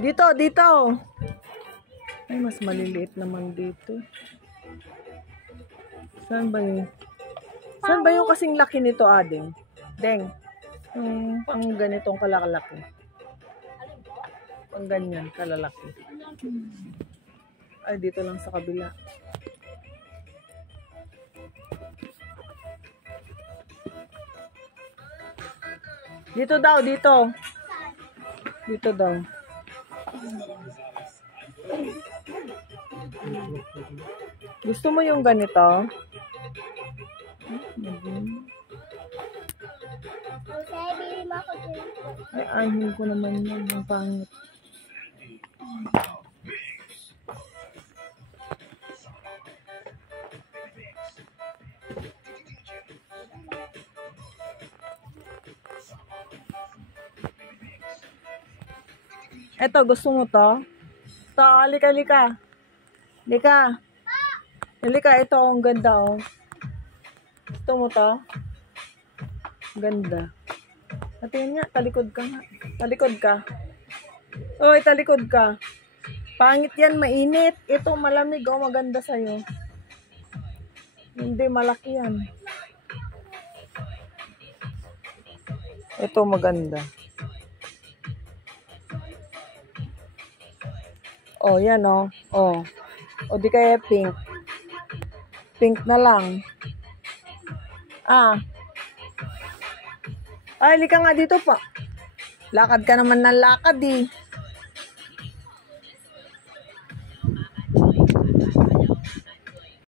Dito, dito. Ay, mas maliliit naman dito. Saan ba yun? Saan ba yung kasing laki nito, Ading? Deng. Pang ganitong kalakalaki. Pang ganyan, kalalaki. Ay, dito lang sa kabila. Dito daw, dito. Dito daw. Gusto mo yung ganito? Ay, ahin ko naman yun. Ang pangit. Eto, gusto mo to? Ito, halika, halika. Halika. Halika, ito, ang ganda, oh. Gusto mo to? Ganda. Atin nga, talikod ka nga. Talikod ka. Oy, talikod ka. Pangit yan, mainit. Ito, malamig, oh, maganda sa'yo. Hindi, malaki yan. Ito, maganda. Oh, yan, oh. Oh. O, di kaya pink. Pink na lang. Ah. Ay, halika nga dito pa. Lakad ka naman ng lakad, eh.